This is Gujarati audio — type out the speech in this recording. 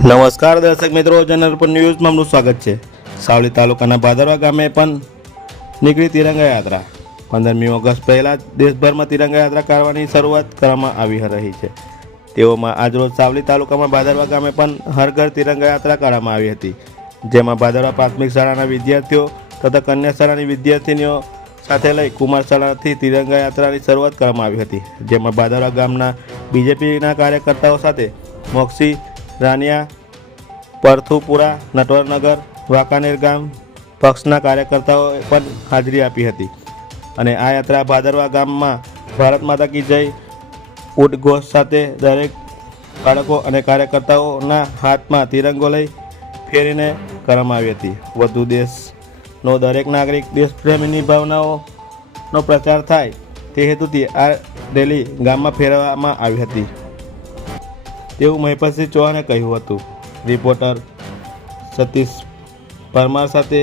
નમસ્કાર દર્શક મિત્રો, જનરલ ન્યૂઝમાં આપનું સ્વાગત છે। સાવલી તાલુકાના ભાદરવા ગામે પણ નીકળી તિરંગા યાત્રા। 15મી ઓગસ્ટ પહેલા દેશભરમાં તિરંગા યાત્રા કરવાની શરૂઆત કરવામાં આવી રહી છે। તેઓમાં આજરોજ સાવલી તાલુકામાં ભાદરવા ગામે પણ હર ઘર તિરંગા યાત્રા કરવામાં આવી હતી, જેમાં ભાદરવા પ્રાથમિક શાળાના વિદ્યાર્થીઓ તથા કન્યા શાળાની વિદ્યાર્થીનીઓ સાથે લઈ કુમાર શાળાથી તિરંગા યાત્રાની શરૂઆત કરવામાં આવી હતી, જેમાં ભાદરવા ગામના બીજેપીના કાર્યકર્તાઓ સાથે મોક્ષી રાનિયા, પરથુપુરા, નટવરનગર, વાંકાનેર ગામ પક્ષના કાર્યકર્તાઓએ પણ હાજરી આપી હતી અને આ યાત્રા ભાદરવા ગામમાં ભારત માતા કી જય ઉદ્ઘોષ સાથે દરેક બાળકો અને કાર્યકર્તાઓના હાથમાં તિરંગો લઈ ફેરીને કરવામાં આવી હતી। વધુ દેશનો દરેક નાગરિક દેશપ્રેમીની ભાવનાઓનો પ્રચાર થાય તે હેતુથી આ રેલી ગામમાં ફેરવવામાં આવી હતી તેવું મહિપતસિંહ ચૌહાણે કહ્યું હતું। રિપોર્ટર સતીશ પરમાર સાથે